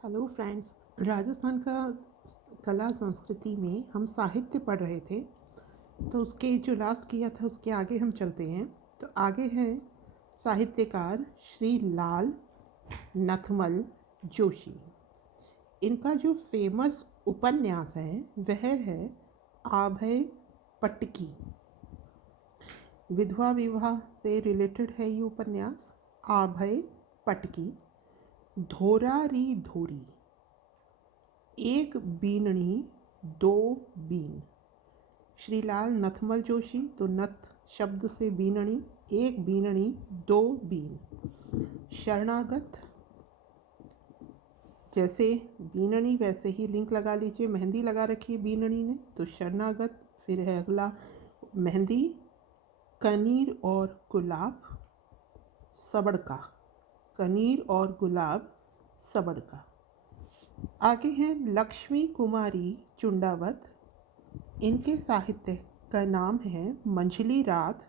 Hello friends. Rajasthan का कला संस्कृति में हम साहित्य पढ़ रहे थे, तो उसके जो लास्ट किया था उसके आगे हम चलते हैं। तो आगे हैं साहित्यकार श्री लाल नथमल जोशी। इनका जो फेमस उपन्यास है वह है आभय पट्टकी। विधवा विवाह से रिलेटेड है ये उपन्यास। आभय पट्टकी। धोरा री धोरी, एक बीनणी दो बीन। श्रीलाल नथमल जोशी, तो नथ शब्द से बीनणी, एक बीनणी दो बीन। शरणागत, जैसे बीनणी वैसे ही लिंक लगा लीजिए, मेहंदी लगा रखी है बीनणी ने, तो शरणागत। फिर है अगला मेहंदी, कनीर और गुलाब, सबड़का। कनीर और गुलाब, सबड़का। आगे हैं लक्ष्मी कुमारी चुंडावत। इनके साहित्य का नाम है मंझली रात,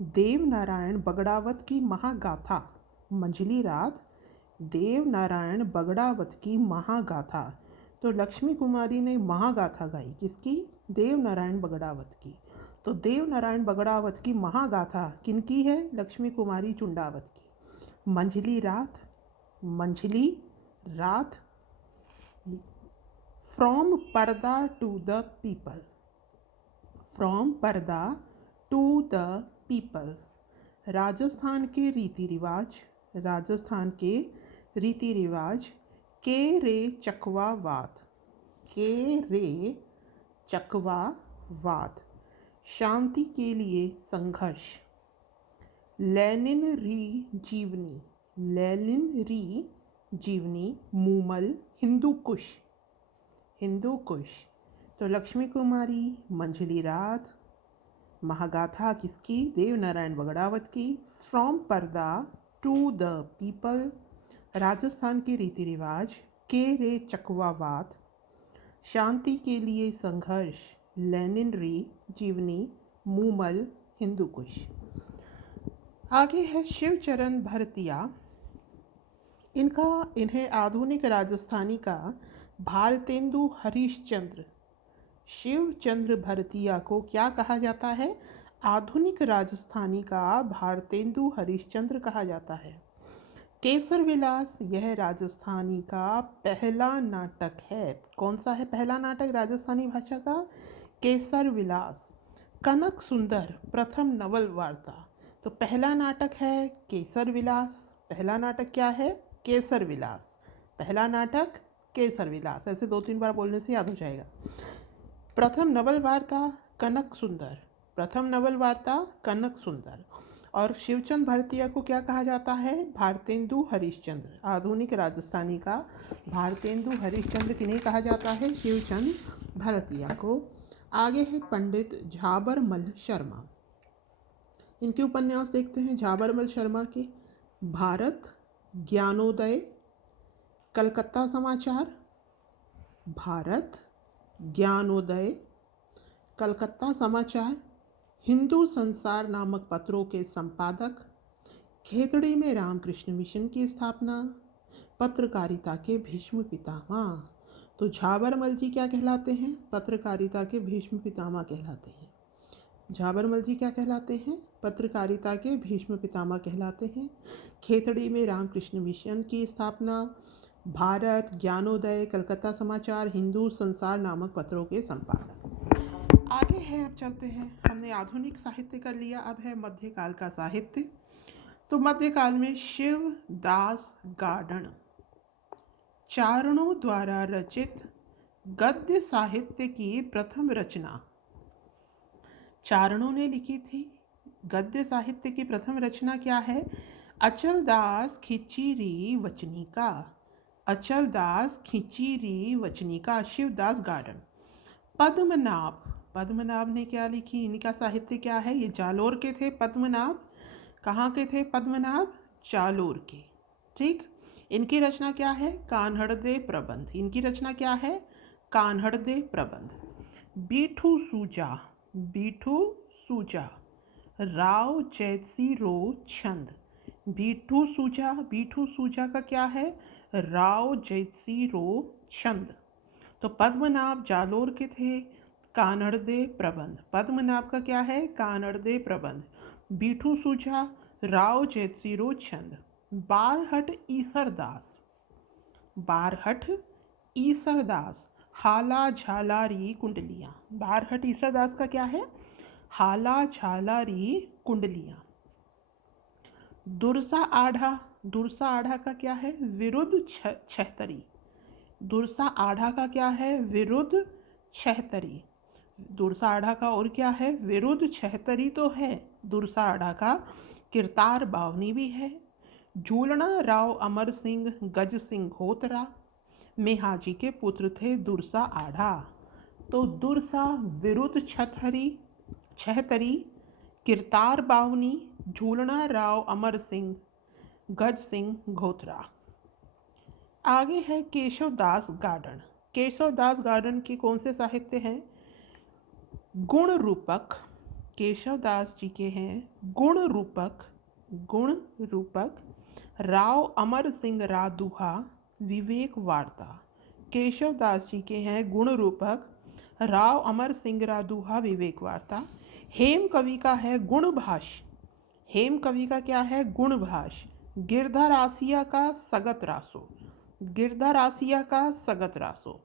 देव नारायण बगड़ावत की महागाथा। मंझली रात, देव नारायण बगड़ावत की महागाथा। तो लक्ष्मी कुमारी ने महागाथा गाई, किसकी? देव नारायण बगड़ावत की। तो देव नारायण बगड़ावत की महागाथा किनकी है? लक्ष्मी कुमारी चुंडावत की। मंझली रात, मंझली रात। फ्रॉम पर्दा टू द पीपल, फ्रॉम पर्दा टू द पीपल। राजस्थान के रीति रिवाज, राजस्थान के रीति रिवाज। के रे चकवावाद, के रे चकवावाद। शांति के लिए संघर्ष। लेनिन री जीवनी, लेनिन री जीवनी। मूमल, हिंदू कुश, हिंदू कुश। तो लक्ष्मी कुमारी, मंझली रात, महागाथा किसकी? देव नारायण बगड़ावत की। फ्रॉम पर्दा टू द पीपल, राजस्थान के रीति रिवाज। के रे चकवावाद, शांति के लिए संघर्ष। लेनिन री जीवनी, मूमल, हिंदू कुश। आगे है शिवचरण भरतिया। इन्हें आधुनिक राजस्थानी का भारतेंदु हरिश्चंद्र। शिवचंद्र भरतिया को क्या कहा जाता है? आधुनिक राजस्थानी का भारतेंदु हरिश्चंद्र कहा जाता है। केसर विलास, यह राजस्थानी का पहला नाटक है। कौन सा है पहला नाटक राजस्थानी भाषा का? केसर विलास। कनक सुंदर, प्रथम नवल वार्ता। तो पहला नाटक है केसर विलास। पहला नाटक क्या है? केसर विलास। पहला नाटक केसर विलास। ऐसे 2-3 बार बोलने से याद हो जाएगा। प्रथम नवल वार्ता कनक सुंदर, प्रथम नवल वार्ता कनक सुंदर। और शिवचंद भरतिया को क्या कहा जाता है? भारतेंदु हरिश्चंद्र। आधुनिक राजस्थानी का भारतेंदु हरिश्चंद्र किन्हें कहा जाता है? शिवचंद भरतिया को। आगे है पंडित झाबरमल शर्मा। इनके उपन्यास देखते हैं झाबरमल शर्मा के। भारत, ज्ञानोदय, कलकत्ता समाचार। भारत, ज्ञानोदय, कलकत्ता समाचार। हिंदू संसार नामक पत्रों के संपादक। खेतड़ी में रामकृष्ण मिशन की स्थापना। पत्रकारिता के भीष्म पितामह। तो झाबरमल जी क्या कहलाते हैं? पत्रकारिता के भीष्म पितामह कहलाते हैं। झाबरमल जी क्या कहलाते हैं? पत्रकारिता के भीष्म पितामह कहलाते हैं। खेतड़ी में रामकृष्ण मिशन की स्थापना। भारत, ज्ञानोदय, कलकत्ता समाचार, हिंदू संसार नामक पत्रों के संपादक। आगे है, अब चलते हैं। हमने आधुनिक साहित्य कर लिया, अब है मध्यकाल का साहित्य। तो मध्यकाल में शिवदास गार्डन चारणों द्वारा रचित गद्य साहित्य की प्रथम रचना। चारणों ने लिखी थी। गद्य साहित्य की प्रथम रचना क्या है? अचलदास खिचीरी वचनिका। अचलदास खिचीरी वचनिका। शिवदास गार्डन। पद्मनाभ, पद्मनाभ ने क्या लिखी? इनका साहित्य क्या है? ये जालोर के थे पद्मनाभ। कहाँ के थे पद्मनाभ? जालोर के। ठीक। इनकी रचना क्या है? कान्हड़दे प्रबंध। इनकी रचना क्या है? कान्हड़दे प्रबंध। बीठू सूजा, बीठू सूजा। राव जैतसी रो छंद। बीठू सूजा, बीठू सूजा का क्या है? राव जयसिंह छंद। तो पद्मनाभ जालोर के थे कानड़दे प्रबंध। पद्मनाभ का क्या है? कानड़दे प्रबंध। बीठू सूझा राव जयसिंह छंद। बारहट ईसरदास, बारहट ईसरदास हाला झालारी कुंडलियाँ। बारहट ईसरदास का क्या है? हाला झालारी कुंडलियाँ। दुरसा आढ़ा, दुरसा आढ़ा का क्या है? विरुद्ध छहतरी। दुरसा आढ़ा का क्या है? विरुद्ध छहतरी। दुरसा आढ़ा का और क्या है? विरुद्ध छहतरी तो है दुरसा आढ़ा का, किरतार बावनी भी है। झूलना राव अमर सिंह गज सिंह घोतरा मेहाजी के पुत्र थे दुरसा आढ़ा। तो दुरसा विरुद्ध छहतरी, किरतार बावनी, झूलना राव अमर सिंह गज सिंह घोतरा। आगे है केशवदास गार्डन। केशवदास गार्डन के कौन से साहित्य हैं? गुण रूपक, केशवदास जी के हैं गुण रूपक, गुण रूपक। राव अमर सिंह रादुहा विवेक वार्ता। केशवदास जी के हैं गुण रूपक, राव अमर सिंह रादुहा विवेक वार्ता। हेम कवि का है गुणभाष। हेम कवि का क्या है? गुणभाष। गिरधर आसिया का सगत रासो, गिरधर आसिया का सगत रासो।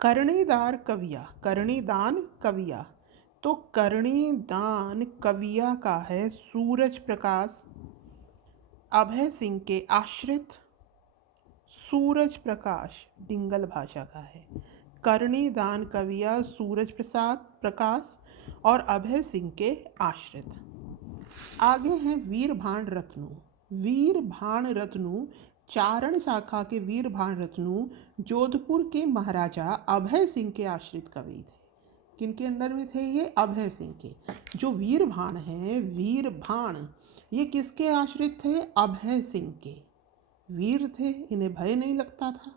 करणीदार कविया, करणीदान कविया। तो करणीदान कविया का है सूरज प्रकाश, अभय सिंह के आश्रित। सूरज प्रकाश डिंगल भाषा का है। करणीदान कविया सूरज प्रकाश और अभय सिंह के आश्रित। आगे हैं वीरभान रत्नू। वीरभान रत्नू चारण शाखा के वीरभान रत्नू जोधपुर के महाराजा अभय सिंह के आश्रित कवि थे। किनके अंडर में थे ये? अभय सिंह के। जो वीरभान है, वीरभान, ये किसके आश्रित थे? अभय सिंह के। वीर थे, इन्हें भय नहीं लगता था।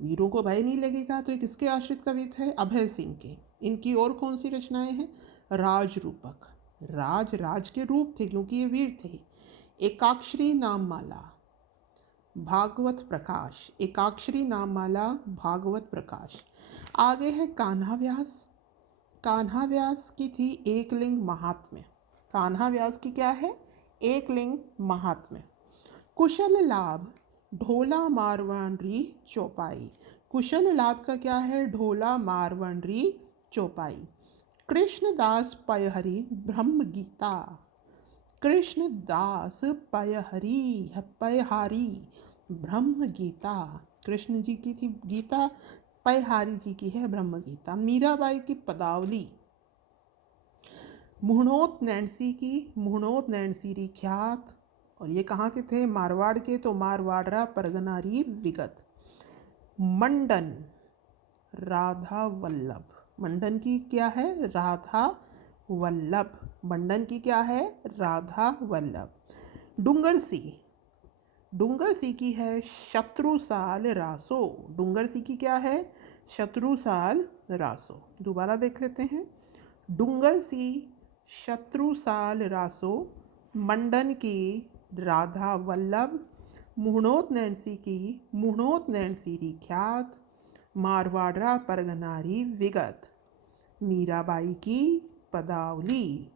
वीरों को भय नहीं लगेगा तो ये किसके आश्रित कवि थे? अभय सिंह के। इनकी और कौन सी रचनाएं हैं? राज रूपक, राज के रूप थे क्योंकि ये वीर थे। एकाक्षरी नाममाला, भागवत प्रकाश। एकाक्षरी नाममाला, भागवत प्रकाश। आगे है कान्हा व्यास। कान्हा व्यास की थी एकलिंग महात्म्य। कान्हा व्यास की क्या है? एकलिंग महात्म्य। कुशल लाभ ढोला मारवाड़ी चौपाई। कुशल लाभ का क्या है? ढोला मारवाड़ी चौपाई। कृष्णदास पयहरी ब्रह्म गीता। कृष्णदास पयहारी ब्रह्म गीता। कृष्ण जी की थी गीता, पयहारी जी की है ब्रह्म गीता। मीराबाई की पदावली। मुहणोत नैन्सी की मुहणोत नैन्सी ख्यात, और ये कहाँ के थे? मारवाड़ के। तो मारवाड़रा परगनारी विगत। मंडन राधा वल्लभ। मंडन की क्या है? राधा वल्लभ। मंडन की क्या है? राधा वल्लभ। डूंगरसी, डूंगरसी की है शत्रुसाल रासो। डूंगरसी की क्या है? शत्रुसाल रासो। दोबारा देख लेते हैं। डूंगरसी शत्रुसाल रासो, मंडन की राधा वल्लभ, मुहणोत नैन्सी की मुहणोत नैन्सी ख्यात, मारवाड़रा परगनारी विगत। मीराबाई की पदावली।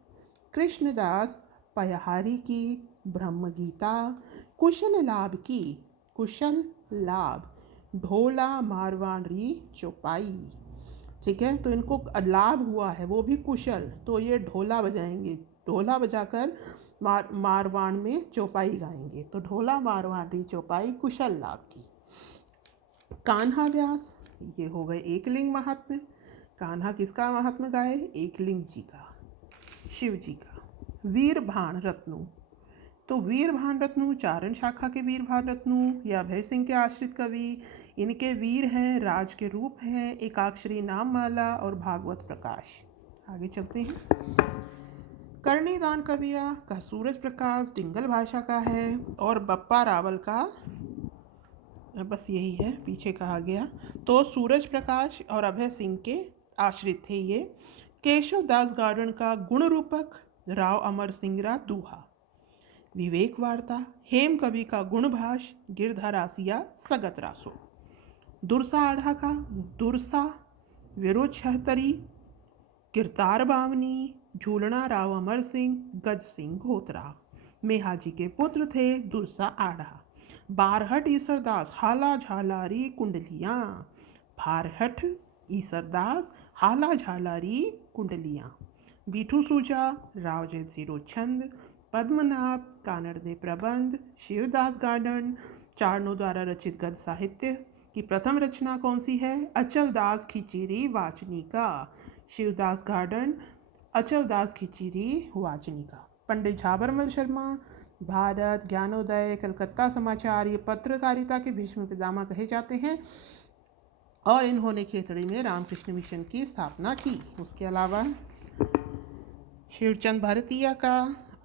कृष्णदास पयहारी की ब्रह्मगीता। कुशल लाभ की कुशल लाभ, ढोला मारवाड़ी चौपाई। ठीक है, तो इनको लाभ हुआ है वो भी कुशल, तो ये ढोला बजाएंगे। ढोला बजाकर मारवाड़ में चौपाई गाएंगे। तो ढोला मारवाड़ी चौपाई कुशल लाभ की। कान्हा व्यास, ये हो गए एकलिंग महात्म्य। कान्हा किसका महात्म्य गाए? एकलिंग जी का, शिव जी का। वीरभान रत्नू, तो वीरभान रत्नू चारण शाखा के वीरभान रत्नू या अभय सिंह के आश्रित कवि। इनके वीर हैं, राज के रूप हैं, एकाक्षरी नाममाला और भागवत प्रकाश। आगे चलते हैं। करणीदान कविया का सूरज प्रकाश डिंगल भाषा का है, और बप्पा रावल का बस यही है, पीछे कहा गया। तो सूरज प्रकाश और अभय सिंह के आश्रित थे ये। केशवदास गार्डन का गुण रूपक राव अमर सिंह रा दूहा। विवेक वार्ता, हेम कवि का गुणभाष, गिरधर आसिया सगत रासो। दुरसा आढ़ा का दुरसा विरोचहतरी, किरतार बावनी, झूलना राव अमर सिंह, गज सिंह घोतरा। मेहाजी के पुत्र थे दुरसा आढ़ा। बारहट ईसरदास हाला झालारी कुंडलियाँ। बारहट ईसरदास हाला झालारी कुंडलियाँ। बीठू सूजा राव जयसिरो छंद, पद्मनाभ कानड़दे प्रबंध, शिवदास गार्डन चारणों द्वारा रचित गद्य साहित्य की प्रथम रचना कौन सी है? अचलदास खिचीरी वाचनिका। शिवदास गार्डन अचलदास खिचीरी वाचनिका। पंडित झाबरमल शर्मा भारत, ज्ञानोदय, कलकत्ता समाचार ये पत्रकारिता के भीष्म पितामह कहे जाते हैं और इन्होंने खेतड़ी में रामकृष्ण मिशन की स्थापना की। उसके अलावा शिवचंद भारतीय का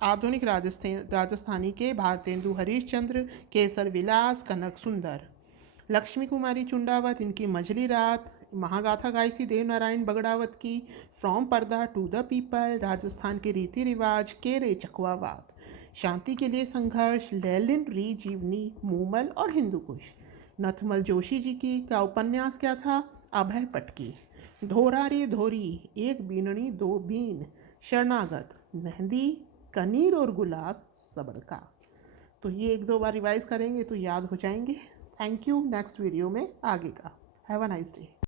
आधुनिक राजस्थानी के भारतेंदु हरीशचंद्र, केसर विलास, कनक सुंदर। लक्ष्मी कुमारी चुंडावत, इनकी मझली रात, महागाथा गाई थी देवनारायण बगड़ावत की। फ्रॉम पर्दा टू द पीपल, राजस्थान के रीति रिवाज, केरे चकवावाद। शांति के लिए संघर्ष, लैलिन री जीवनी, मूमल और हिंदू कुश। नथमल जोशी जी की का उपन्यास क्या था? अभय पटकी। धोरा रे धोरी, एक बीननी दो बीन, शरणागत, मेहंदी, कनीर और गुलाब, सबड़का। तो ये एक दो बार रिवाइज करेंगे तो याद हो जाएंगे। Thank you. नेक्स्ट वीडियो में आगे का। Have a nice day.